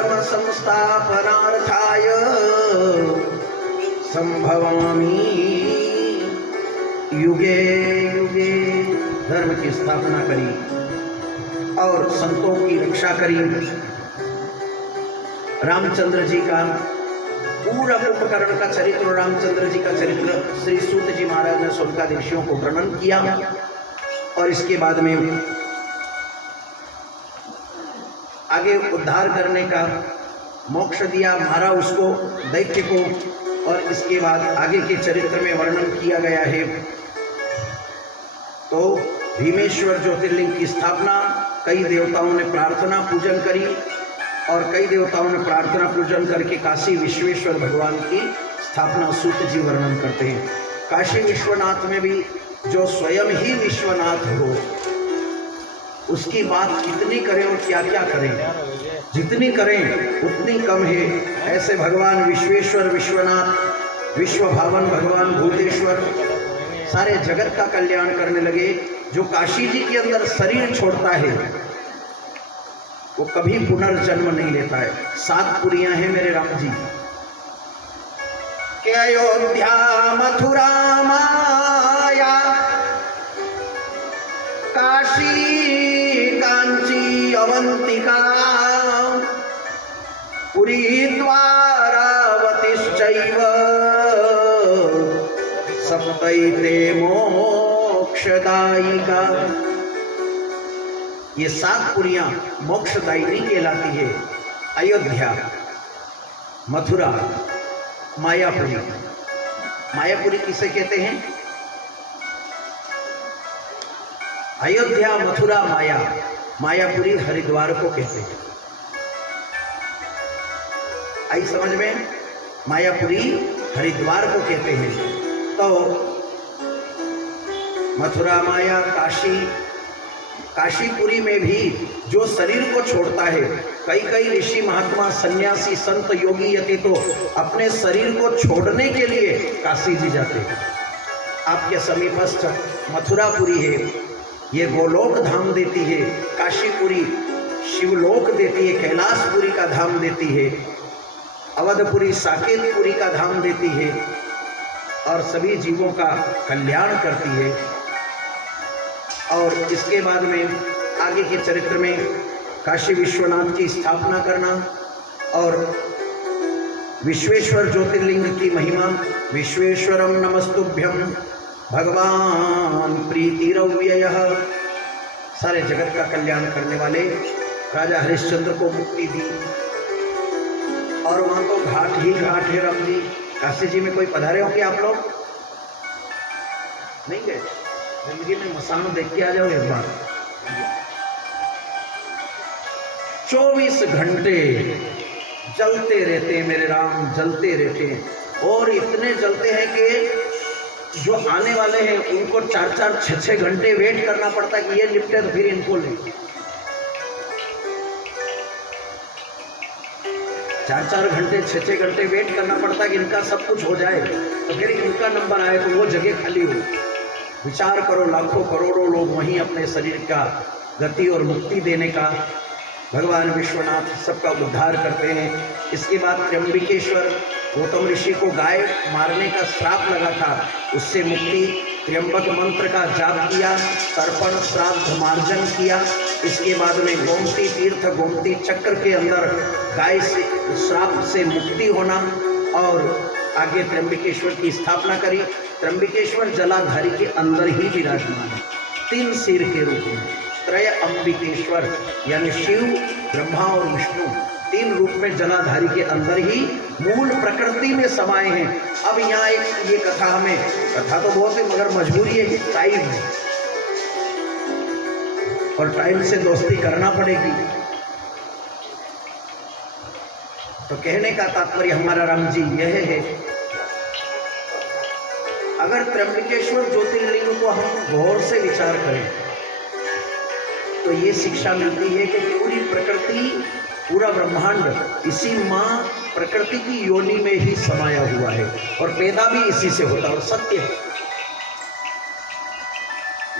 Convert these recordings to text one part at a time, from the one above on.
धर्म संस्थापनार्थाय संभवामि युगे युगे। धर्म की स्थापना करी और संतों की रक्षा करी। रामचंद्र जी का पूरा कुंभकर्ण का चरित्र, रामचंद्र जी का चरित्र श्री सूत जी महाराज ने सौनकादिशियों को वर्णन किया। और इसके बाद में आगे उद्धार करने का मोक्ष दिया, मारा उसको दैत्य को। और इसके बाद आगे के चरित्र में वर्णन किया गया है। तो भीमेश्वर ज्योतिर्लिंग की स्थापना, कई देवताओं ने प्रार्थना पूजन करी और कई देवताओं ने प्रार्थना पूजन करके काशी विश्वेश्वर भगवान की स्थापना सूत जी वर्णन करते हैं। काशी विश्वनाथ में भी जो स्वयं ही विश्वनाथ हो, उसकी बात कितनी करें और क्या क्या करें, जितनी करें उतनी कम है। ऐसे भगवान विश्वेश्वर विश्वनाथ, विश्वभावन भगवान भूतेश्वर सारे जगत का कल्याण करने लगे। जो काशी जी के अंदर शरीर छोड़ता है वो कभी पुनर्जन्म नहीं लेता है। 7 पुरियां हैं मेरे राम जी के। अयोध्या मथुरा माया, काशी कांची अवंतिका, पुरी द्वारावतिश्चैव, सप्तैते मोक्षदायिका। ये 7 पुरियां मोक्षदायिनी कहलाती है। अयोध्या, मथुरा, मायापुरी। मायापुरी किसे कहते हैं? अयोध्या, मथुरा, माया। मायापुरी हरिद्वार को कहते हैं। आई समझ में? मायापुरी हरिद्वार को कहते हैं। तो मथुरा, माया, काशी, काशीपुरी में भी जो शरीर को छोड़ता है, कई ऋषि महात्मा सन्यासी संत योगी यति तो अपने शरीर को छोड़ने के लिए काशी जी जाते हैं। आपके समीपस्थ मथुरापुरी है, ये गोलोक धाम देती है। काशीपुरी शिवलोक देती है, कैलाशपुरी का धाम देती है। अवधपुरी साकेतपुरी का धाम देती है और सभी जीवों का कल्याण करती है। और इसके बाद में आगे के चरित्र में काशी विश्वनाथ की स्थापना करना और विश्वेश्वर ज्योतिर्लिंग की महिमा। विश्वेश्वरम नमस्तुभ्यम भगवान प्रीतिरव्ययः। सारे जगत का कल्याण करने वाले राजा हरिश्चंद्र को मुक्ति दी। और वहाँ तो घाट ही घाट है राम जी। काशी जी में कोई पधारे होंगे आप लोग? नहीं गए? जिंदगी में मसानो देख के आ जाओ एक बार। 24 घंटे जलते रहते मेरे राम, जलते रहते। और इतने जलते हैं कि जो आने वाले हैं उनको 4-4, 6-6 घंटे वेट करना पड़ता है कि ये निपटे तो फिर इनको ले। 4-4 घंटे 6-6 घंटे वेट करना पड़ता है कि इनका सब कुछ हो जाए तो फिर इनका नंबर आए तो वो जगह खाली हो। विचार करो, लाखों करोड़ों लोग वहीं अपने शरीर का गति और मुक्ति देने का भगवान विश्वनाथ सबका उद्धार करते हैं। इसके बाद त्र्यंबकेश्वर, गौतम ऋषि को गाय मारने का श्राप लगा था, उससे मुक्ति। त्र्यंबक मंत्र का जाप किया, तर्पण श्राद्ध मार्जन किया। इसके बाद में गोमती तीर्थ, गोमती चक्र के अंदर गाय से श्राप से मुक्ति होना और आगे त्र्यंबकेश्वर की स्थापना करी। त्र्यंबकेश्वर जलाधारी के अंदर ही विराजमान है, 3 सिर के रूप में। त्रय अंबिकेश्वर यानी शिव, ब्रह्मा और विष्णु 3 रूप में जलाधारी के अंदर ही मूल प्रकृति में समाये हैं। अब यहाँ एक ये कथा, हमें कथा तो बहुत है मगर मजबूरी है कि टाइम है और टाइम से दोस्ती करना पड़ेगी। तो कहने का तात्पर्य हमारा राम जी यह है, अगर त्र्यंबकेश्वर ज्योतिर्लिंग को हम गौर से विचार करें तो ये शिक्षा मिलती है कि पूरी प्रकृति, पूरा ब्रह्मांड इसी माँ प्रकृति की योनि में ही समाया हुआ है और पैदा भी इसी से होता है और सत्य है।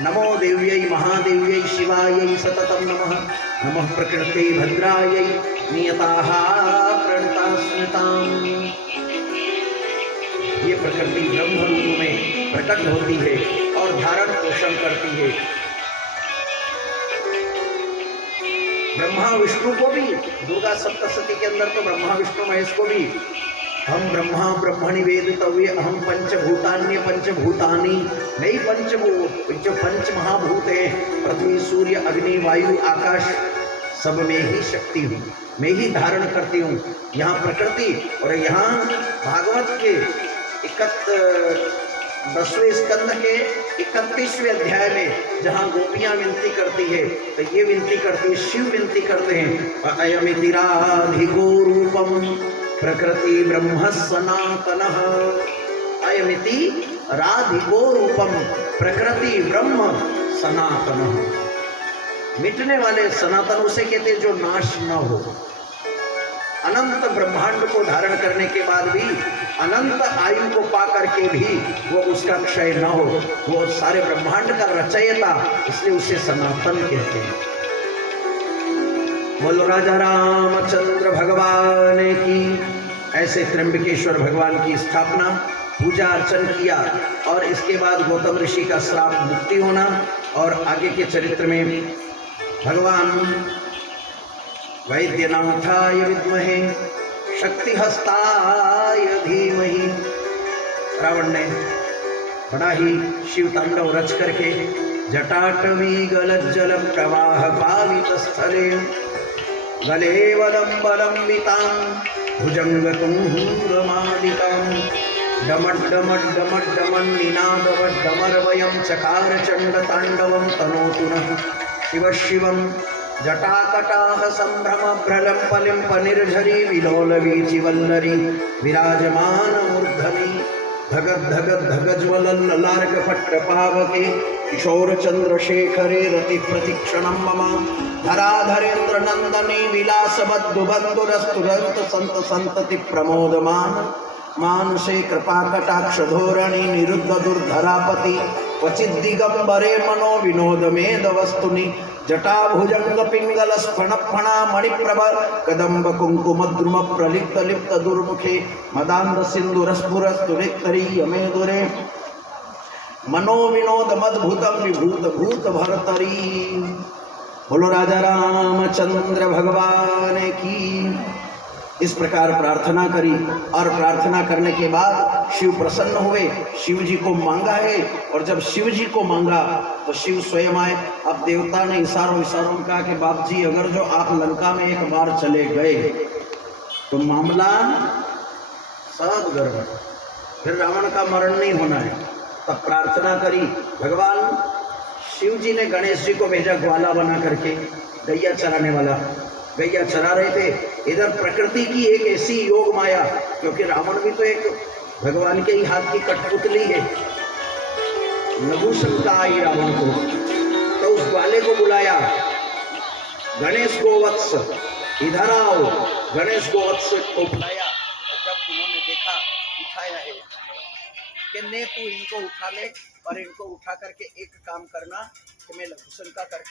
नमो देव्यै महादेव्यै शिवायै सततम नमः। नमः प्रकृते भद्रायै नियताः प्रणता स्मृताम्। ये प्रकृति ब्रह्म रूप में प्रकट होती है और धारण पोषण करती है। ब्रह्मा विष्णु को भी, दुर्गा सप्तशती के अंदर तो ब्रह्मा विष्णु महेश को भी हम ब्रह्मा ब्रह्मणि वेदितव्य अहम पंचभूतान्य पंचभूतानि, मैं ही पंचभूत, जो पंच महाभूत है पृथ्वी सूर्य अग्नि वायु आकाश, सब में ही शक्ति हूँ, मैं ही धारण करती हूँ। यहाँ प्रकृति और यहाँ भागवत के 10वें स्कंद के 31वें अध्याय में जहाँ गोपियाँ विनती करती है तो ये विनती करती है, शिव विनती करते हैं, अयमिति राधिको रूपम प्रकृति ब्रह्म सनातनः। अयमिति राधिको रूपम प्रकृति ब्रह्म सनातनः। मिटने वाले सनातन उसे कहते जो नाश न हो। अनंत ब्रह्मांड को धारण करने के बाद भी, अनंत आयु को पा करके भी वो उसका क्षय न हो, वो सारे ब्रह्मांड का रचयिता, इसलिए उसे सनातन कहते हैं। बोलो राजा रामचंद्र भगवान की। ऐसे त्र्यंबकेश्वर भगवान की स्थापना, पूजा अर्चन किया और इसके बाद गौतम ऋषि का श्राप मुक्ति होना और आगे के चरित्र में भगवान वैद्यनाथाय विद्महे शक्तिहस्ताय धीमहि, रावण ने बड़ा ही शिव तांडव रच करके जटाटवी गलज्जल प्रवाह पावित स्थले गले वलंबलंबितां भुजंगतुंगमालिकां डमड्डमड्डमड्डमन्निनादवड्डमरवयं चकार चण्डताण्डवं तनोतु नः शिव शिवं जटाकटाह संभ्रम भ्रलंप लिंप निर्झरी विलोल वीचिवल्लरी विराजमान मूर्धनि धगद धगद धगज्वल ललार्क पट्ट पावके किशोर चंद्रशेखरे रति प्रतिक्षणं मम धराधरेन्द्र नंदनी विलास बद्धु बंधुरस्तुरंत संत संतति प्रमोदमान मानुषे कृपा कटाक्ष धोरणी निरुद्ध दुर्धरापति क्वचित दिगंबरे मनो विनोद मेद वस्तुनि जटा भुजंग पिंगल स्फण फणा मणिप्रभ कदंब कुंकुम द्रुम प्रलिप्त लिप्त दुर्मुखे मदांध सिंधुर स्फुरस्तुरिक्तरी यमे दुरे मनो विनोद मद्भुतम विभूत भूत भरतरी। बोलो राजा रामचंद्र भगवान की। इस प्रकार प्रार्थना करी और प्रार्थना करने के बाद शिव प्रसन्न हुए, शिव जी को मांगा है और जब शिव जी को मांगा तो शिव स्वयं आए। अब देवता ने इशारों में कहा कि बाप जी अगर जो आप लंका में एक बार चले गए तो मामला सब गड़बड़, फिर रावण का मरण नहीं होना है। तब प्रार्थना करी, भगवान शिव जी ने गणेश जी को भेजा ग्वाला बना करके, गैया चराने वाला, गैया चरा रहे थे। इधर प्रकृति की एक ऐसी योग माया, क्योंकि रावण भी तो एक भगवान के ही हाथ की कठपुतली है, नपुंसकता आई रावण को। तो उस ग्वाले को बुलाया, गणेश गोवत्स इधर आओ। गणेश गोवत्स को बुलाया, जब उन्होंने देखा, उठाया है कि ने तू इनको उठा ले और इनको उठा करके एक काम करना कि मैं लघुशंका करके